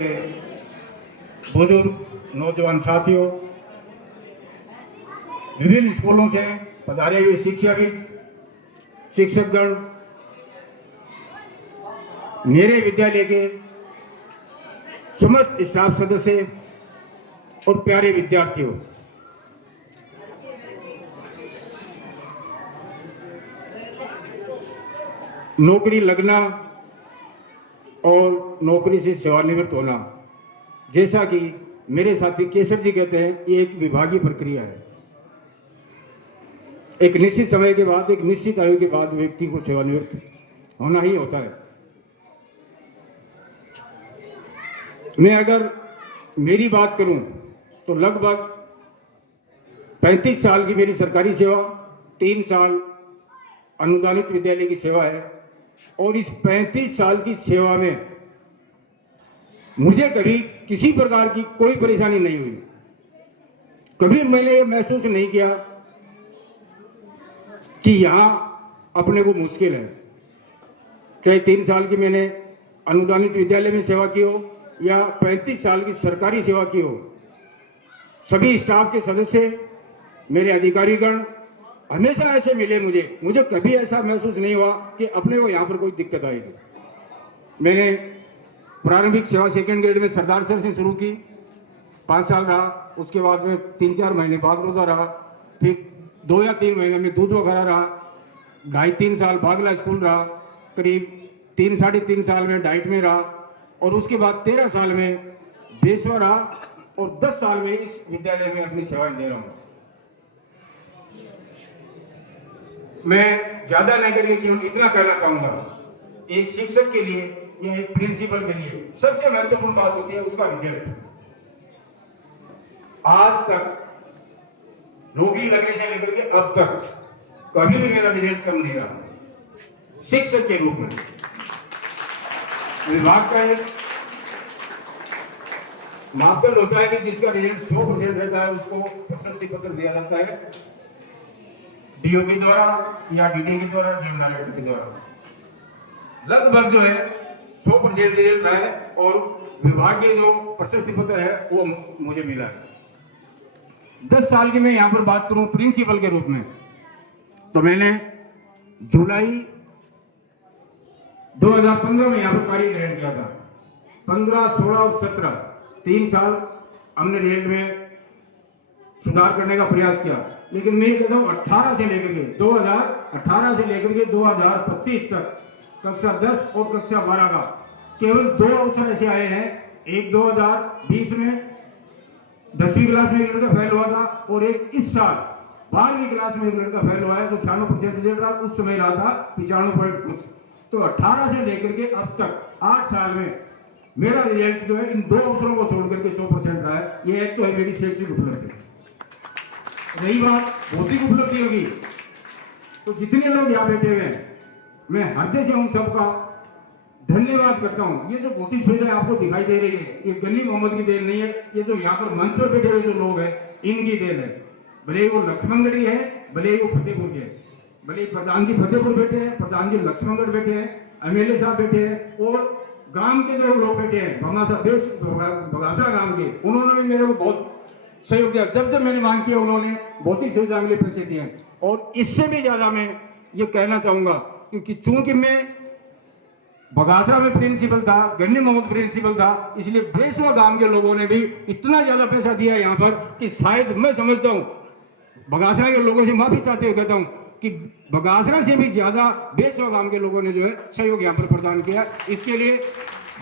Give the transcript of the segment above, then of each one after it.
बुजुर्ग नौजवान साथियों, विभिन्न स्कूलों से पधारे हुए शिक्षाविद, शिक्षकगण, मेरे विद्यालय के समस्त स्टाफ सदस्य और प्यारे विद्यार्थियों, नौकरी लगना और नौकरी से सेवानिवृत्त होना, जैसा कि मेरे साथी केसर जी कहते हैं, ये एक विभागीय प्रक्रिया है। एक निश्चित समय के बाद, एक निश्चित आयु के बाद व्यक्ति को सेवानिवृत्त होना ही होता है। मैं अगर मेरी बात करूं तो लगभग 35 साल की मेरी सरकारी सेवा, 3 साल अनुदानित विद्यालय की सेवा है और इस 35 साल की सेवा में मुझे कभी किसी प्रकार की कोई परेशानी नहीं हुई। कभी मैंने ये महसूस नहीं किया कि यहाँ अपने को मुश्किल है। चाहे 3 साल की मैंने अनुदानित विद्यालय में सेवा की हो या 35 साल की सरकारी सेवा की हो, सभी स्टाफ के सदस्य, मेरे अधिकारीगण हमेशा ऐसे मिले। मुझे कभी ऐसा महसूस नहीं हुआ कि अपने को यहाँ पर कोई दिक्कत आएगी। मैंने प्रारंभिक सेवा सेकंड ग्रेड में सरदार सर से शुरू की, 5 साल रहा। उसके बाद में 3-4 महीने बागरोदा रहा, फिर 2 या 3 महीने में दूध वगैरह रहा, 2.5-3 साल बागला स्कूल रहा, करीब 3-3.5 साल में डाइट में रहा और उसके बाद 13 साल में बेसवा रहा और 10 साल में इस विद्यालय में अपनी सेवाएं दे रहा हूँ। मैं ज्यादा नहीं करके केवल इतना कहना चाहूंगा, एक शिक्षक के लिए या एक प्रिंसिपल के लिए सबसे महत्वपूर्ण बात होती है उसका रिजल्ट। आज तक नौकरी लगने से लेकर के अब तक कभी भी मेरा रिजल्ट कम नहीं रहा। शिक्षक के रूप में विभाग का एक मापदंड होता है कि जिसका रिजल्ट 100% रहता है उसको प्रशस्ति पत्र दिया जाता है, डीओपी द्वारा या डीडी के द्वारा, जीवनालेटर के द्वारा। लगभग जो है 100% रिजल्ट रहा है और विभाग के जो प्रशस्ति पत्र है वो मुझे मिला है। 10 साल की मैं यहाँ पर बात करूं प्रिंसिपल के रूप में, तो मैंने जुलाई 2015 में यहाँ पर कार्य ग्रहण किया था। 15, 16 और 17 3 साल हमने रिजल्ट में सुधार करने का प्रयास किया। लेकिन मैं कहता हूँ 2018 से लेकर के 2025 तक कक्षा 10 और कक्षा 12 का केवल 2 अवसर ऐसे आए हैं। एक 2020 में 10वीं क्लास में एक लड़का फेल हुआ था और एक इस साल 12वीं क्लास में एक लड़का फेल हुआ है, तो 96% रिजल्ट रहा। उस समय रहा था 95 पॉइंट कुछ। तो 18 से लेकर के अब तक 8 साल में मेरा रिजल्ट जो है इन 2 अवसरों को छोड़ करके 100% रहा है। ये एक तो है मेरी शैक्षिक उपलब्धि। रही बात भौतिक उपलब्धि होगी, तो जितने लोग यहाँ बैठे हुए हैं मैं हृदय से उन सबका धन्यवाद करता हूँ। ये जो भौतिक सुविधा आपको दिखाई दे रही है, ये गली मोहम्मद की देन नहीं है, ये जो यहाँ पर मंच पर बैठे हुए जो लोग हैं इनकी देन है। भले ही वो लक्ष्मणगढ़ की है, भले ही वो फतेहपुर के है, भले ही प्रधान जी फतेहपुर बैठे हैं, प्रधान जी लक्ष्मणगढ़ बैठे हैं, एमएलए साहब बैठे हैं और गांव के जो लोग बैठे हैं बगासा गांव के, उन्होंने भी मेरे को बहुत सहयोग दिया। जब जब मैंने मांग किया उन्होंने भौतिक सुविधा के लिए पैसे दिए। और इससे भी ज्यादा मैं ये कहना चाहूंगा क्योंकि चूंकि मैं बगासा में प्रिंसिपल था, गन्नी मोहम्मद प्रिंसिपल था, इसलिए बेसवा गांव के लोगों ने भी इतना ज्यादा पैसा दिया यहाँ पर कि शायद मैं समझता हूँ, बगासा के लोगों से माफी चाहते हुए कहता हूँ कि बगासरा से भी ज्यादा बेसवा गांव के लोगों ने जो है सहयोग यहाँ पर प्रदान किया। इसके लिए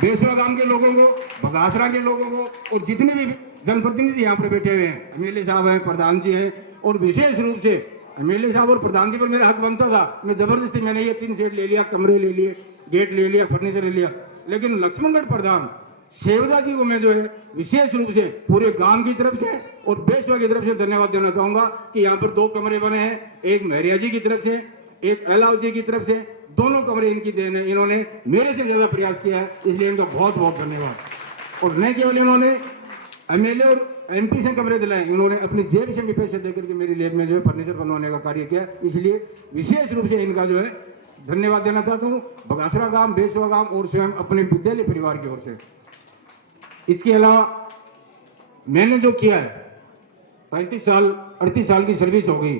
बेसवा गांव के लोगों को, बगासरा के लोगों को और जितने भी जनप्रतिनिधि यहाँ पर बैठे हुए हैं, एमएलए साहब हैं, प्रधान जी हैं, और विशेष रूप से एमएलए साहब और प्रधान जी पर मेरा हक बनता था। मैं जबरदस्ती मैंने ये 3 सेट ले लिया, कमरे ले लिए, गेट ले लिया, फर्नीचर ले लिया, लेकिन लक्ष्मणगढ़ प्रधान सेवदा जी को मैं जो है विशेष रूप से पूरे गांव की तरफ से और बेसवा की तरफ से धन्यवाद देना चाहूंगा कि यहाँ पर 2 कमरे बने हैं, एक महरिया जी की तरफ से, एक अलाव जी की तरफ से। दोनों कमरे इनकी देन है, इन्होंने मेरे से ज्यादा प्रयास किया है, इसलिए इनका बहुत बहुत धन्यवाद। और न केवल इन्होंने एमएलए और एमपी से कमरे दिलाए, इन्होंने अपनी जेब से भी पैसे देकर के मेरी लैब में जो है फर्नीचर बनवाने का कार्य किया। इसलिए विशेष रूप से इनका जो है धन्यवाद देना चाहता हूँ बगासरा गांव, बेसवा गांव और स्वयं अपने विद्यालय परिवार की ओर से। इसके अलावा मैंने जो किया है 35 साल 38 साल की सर्विस हो गई।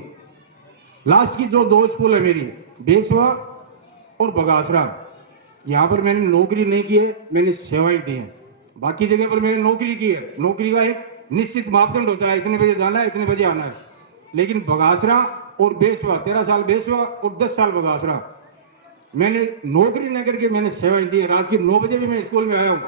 लास्ट की जो 2 स्कूल है मेरी, बेसवा और बगासरा, यहाँ पर मैंने नौकरी नहीं की है, मैंने सेवाएं दी हैं। बाकी जगह पर मैंने नौकरी की है, नौकरी का एक निश्चित मापदंड होता है, इतने बजे जाना है, इतने बजे आना है। लेकिन बगासरा और बेसवा, 13 साल बेसवा और 10 साल बगासरा, मैंने नौकरी न करके मैंने सेवाएं दी है। रात के 9 बजे भी मैं स्कूल में आया हूँ।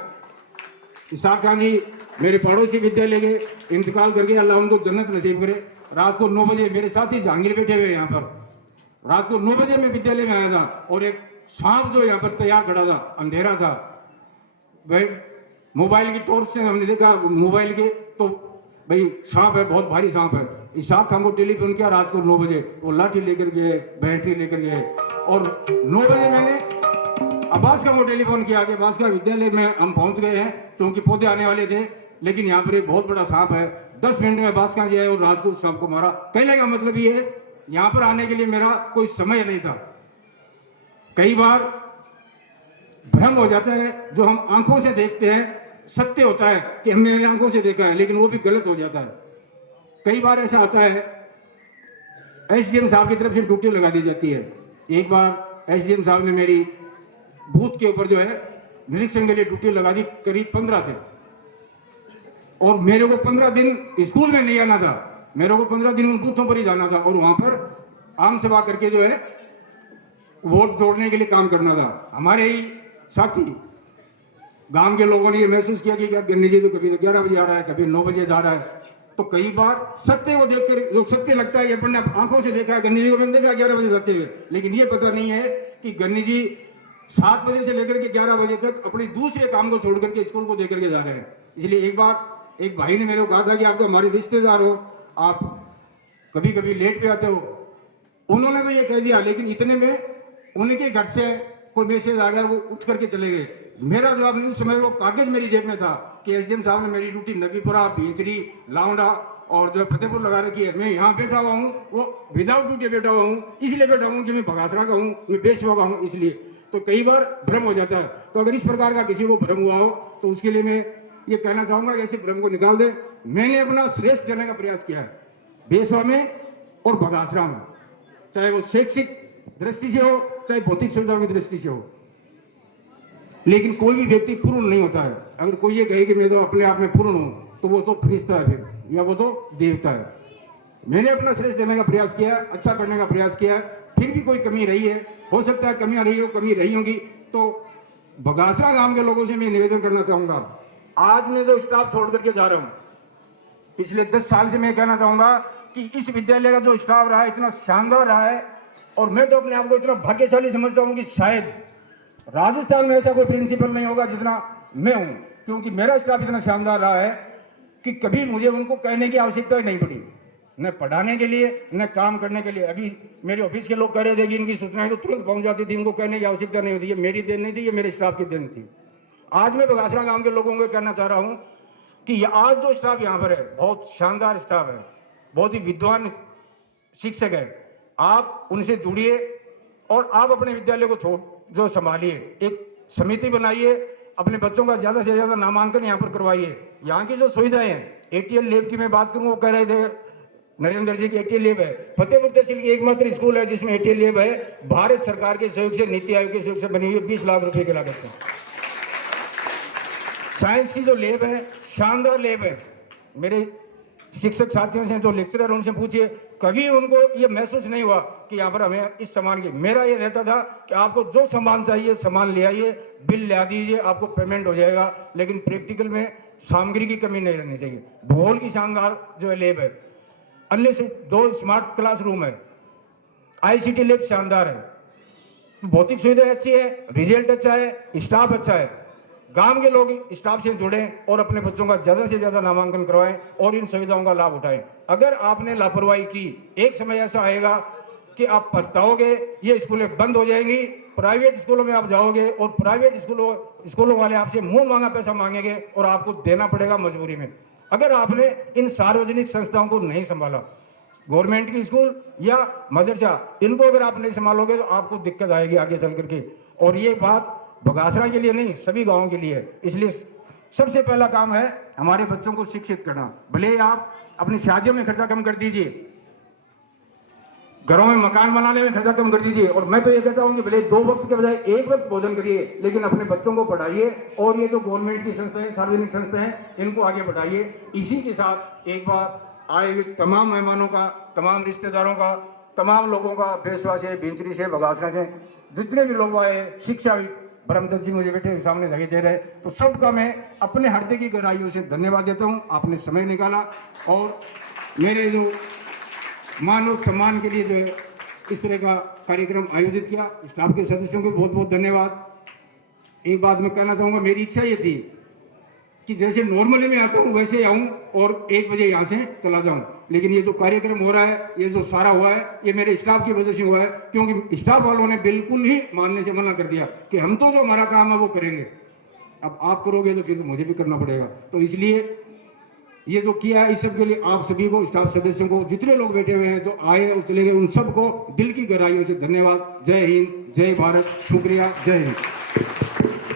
इसाक खान जी मेरे पड़ोसी विद्यालय के इंतकाल करके, अल्लाह उनको जन्नत नसीब करे। रात को 9 बजे मेरे साथी जहांगीर बैठे हुए यहाँ पर, रात को 9 बजे मैं विद्यालय में आया था और एक सांप जो यहाँ पर तैयार खड़ा था, अंधेरा था, वह मोबाइल की टॉर्च से हमने देखा मोबाइल के, तो भाई सांप है, बहुत भारी सांप है। इसाक खान को टेलीफोन किया रात को 9 बजे, वो लाठी लेकर गए, बैटरी लेकर गए। और 9 बजे मैंने अब्बास खान को टेलीफोन किया कि अब्बास खान विद्यालय में हम पहुंच गए हैं, क्योंकि पौधे आने वाले थे, लेकिन यहाँ पर एक बहुत बड़ा सांप है। 10 मिनट में अब्बास खान जी आए और रात को सांप को मारा। कहने का मतलब ये है, यहाँ पर आने के लिए मेरा कोई समय नहीं था। कई बार भ्रम हो जाता है, जो हम आंखों से देखते हैं सत्य होता है कि हमने आंखों से देखा है, लेकिन वो भी गलत हो जाता है। कई बार ऐसा आता है, एसडीएम साहब की तरफ से ड्यूटी लगा दी जाती है। एक बार एसडीएम साहब ने मेरी बूथ के ऊपर जो है निरीक्षण के लिए ड्यूटी लगा दी, करीब 15 दिन, और मेरे को 15 दिन स्कूल में नहीं आना था, मेरे को 15 दिन उन बूथों पर ही जाना था और वहां पर आम सभा करके जो है वोट जोड़ने के लिए काम करना था। हमारे ही साथी गांव के लोगों ने ये महसूस किया कि क्या गन्नी जी तो कभी तो 11 बजे आ रहा है, कभी 9 बजे जा रहा है। तो कई बार सत्य को देखकर जो सत्य लगता है, ये अपन ने आंखों से देखा है, गन्नी जी को मैंने देखा 11 बजे जाते हुए, लेकिन ये पता नहीं है कि गन्नी जी 7 बजे से लेकर के 11 बजे तक अपने दूसरे काम को छोड़ करके स्कूल को देकर के जा रहे हैं। इसलिए एक बार एक भाई ने मेरे को कहा था कि आप तो हमारे रिश्तेदार हो, आप कभी कभी लेट पे आते हो। उन्होंने तो ये कह दिया, लेकिन इतने में उनके घर से कोई मैसेज आ गया, वो उठ करके चले गए। मेरा जवाब नहीं, उस समय वो कागज मेरी जेब में था कि एसडीएम साहब ने मेरी ड्यूटी नबीपुरा, भींचरी, लावड़ा और जो फतेहपुर लगा रखी है, मैं यहाँ बैठा हुआ हूँ, वो विदाउट ड्यूटी बैठा हुआ हूँ, इसलिए बैठा हूँ कि मैं बगासरा का हूँ, मैं बेसवा का हूँ, इसलिए। तो कई बार भ्रम हो जाता है। तो अगर इस प्रकार का किसी को भ्रम हुआ हो तो उसके लिए मैं ये कहना चाहूंगा कि ऐसे भ्रम को निकाल दे। मैंने अपना श्रेष्ठ देने का प्रयास किया है बेसवा में और बगासरा में, चाहे वो शैक्षिक दृष्टि से हो, चाहे भौतिक सुविधाओं की दृष्टि से हो। लेकिन कोई भी व्यक्ति पूर्ण नहीं होता है। अगर कोई ये कहे कि मैं तो अपने आप में पूर्ण हूं, तो वो तो फरिश्ता है फिर, या वो तो देवता है। मैंने अपना श्रेष्ठ देने का प्रयास किया, अच्छा करने का प्रयास किया, फिर भी कोई कमी रही है, हो सकता है कमियां रही हो, कमी रही होंगी। तो बगासरा गांव के लोगों से मैं निवेदन करना चाहूंगा, आज मैं जो स्टाफ छोड़ करके जा रहा हूं, पिछले 10 साल से मैं कहना चाहूंगा कि इस विद्यालय का जो स्टाफ रहा है इतना शानदार रहा है, और मैं तो अपने आप को इतना भाग्यशाली समझता हूं कि शायद राजस्थान में ऐसा कोई प्रिंसिपल नहीं होगा जितना मैं हूं, क्योंकि मेरा स्टाफ इतना शानदार रहा है कि कभी मुझे उनको कहने की आवश्यकता ही नहीं पड़ी, न पढ़ाने के लिए न काम करने के लिए। अभी मेरे ऑफिस के लोग कह रहे थे कि इनकी सूचनाएं तो तुरंत पहुंच जाती थी, इनको कहने की आवश्यकता नहीं होती। ये मेरी देन नहीं थी, ये मेरे स्टाफ की देन थी। आज मैं बगासरा गांव के लोगों को कहना चाह रहा हूं कि आज जो स्टाफ यहाँ पर है बहुत शानदार स्टाफ है, बहुत ही विद्वान शिक्षक है। आप उनसे जुड़िए और आप अपने विद्यालय को जो संभालिए, एक समिति बनाइए, अपने बच्चों का ज्यादा से ज्यादा नामांकन यहाँ पर करवाइए। यहाँ की जो सुविधाएं हैं, एटीएल लैब की मैं बात करूँ, वो कह रहे थे नरेंद्र जी की एटीएल लैब है, फतेहपुर तहसील की एकमात्र स्कूल है जिसमें एटीएल लैब है, भारत सरकार के सहयोग से, नीति आयोग के सहयोग से बनी हुई 20 लाख रुपए की लागत से। साइंस की जो लैब है, शानदार लैब है। मेरे शिक्षक साथियों से, जो लेक्चरर, उनसे पूछिए, कभी उनको ये महसूस नहीं हुआ कि यहाँ पर हमें इस सामान की। मेरा ये रहता था कि आपको जो सामान चाहिए सामान ले आइए, बिल ले दीजिए, आपको पेमेंट हो जाएगा, लेकिन प्रैक्टिकल में सामग्री की कमी नहीं रहनी चाहिए। भूगोल की शानदार जो है लैब है, अन्य से 2 स्मार्ट क्लासरूम है, आईसीटी लैब शानदार है, भौतिक सुविधाएं अच्छी है, रिजल्ट अच्छा है, स्टाफ अच्छा है। गांव के लोग स्टाफ से जुड़ें और अपने बच्चों का ज्यादा से ज्यादा नामांकन करवाएं और इन सुविधाओं का लाभ उठाएं। अगर आपने लापरवाही की, एक समय ऐसा आएगा कि आप पछताओगे, ये स्कूलें बंद हो जाएंगी, प्राइवेट स्कूलों में आप जाओगे और प्राइवेट स्कूलों वाले आपसे मुंह मांगा पैसा मांगेंगे और आपको देना पड़ेगा मजबूरी में। अगर आपने इन सार्वजनिक संस्थाओं को नहीं संभाला, गवर्नमेंट की स्कूल या मदरसा, इनको अगर आप नहीं संभालोगे तो आपको दिक्कत आएगी आगे चल करके। और ये बात बगासरा के लिए नहीं, सभी गांवों के लिए है। इसलिए सबसे पहला काम है हमारे बच्चों को शिक्षित करना। भले ही आप अपनी शादियों में खर्चा कम कर दीजिए, घरों में मकान बनाने में खर्चा कम कर दीजिए, और मैं तो ये कहता हूँ कि भले 2 वक्त के बजाय 1 वक्त भोजन करिए, लेकिन अपने बच्चों को पढ़ाइए और ये जो गवर्नमेंट की संस्थाएं, सार्वजनिक संस्थाएं, इनको आगे बढ़ाइए। इसी के साथ एक बार आए हुए तमाम मेहमानों का, तमाम रिश्तेदारों का, तमाम लोगों का, बेसवा से, बेंचरी से, बगासना से, जितने भी लोग आए, शिक्षाविद ब्रह्मदत्त जी मुझे बैठे सामने दिखाई दे रहे, तो सबका मैं अपने हृदय की गहराइयों से धन्यवाद देता हूँ। आपने समय निकाला और मेरे जो मानव सम्मान के लिए जो है इस तरह का कार्यक्रम आयोजित किया, स्टाफ के सदस्यों को बहुत बहुत धन्यवाद। एक बात मैं कहना चाहूँगा, मेरी इच्छा ये थी कि जैसे नॉर्मली मैं आता हूँ वैसे आऊँ और 1 बजे यहाँ से चला जाऊँ, लेकिन ये जो कार्यक्रम हो रहा है, ये जो सारा हुआ है, ये मेरे स्टाफ की वजह से हुआ है, क्योंकि स्टाफ वालों ने बिल्कुल ही मानने से मना कर दिया कि हम तो जो हमारा काम है वो करेंगे, अब आप करोगे तो फिर तो मुझे भी करना पड़ेगा। तो इसलिए ये जो किया है, इस सब के लिए आप सभी को, स्टाफ सदस्यों को, जितने लोग बैठे हुए हैं, जो आए और चले गए, उन सबको दिल की गहराइयों से धन्यवाद। जय हिंद, जय भारत, शुक्रिया, जय हिंद।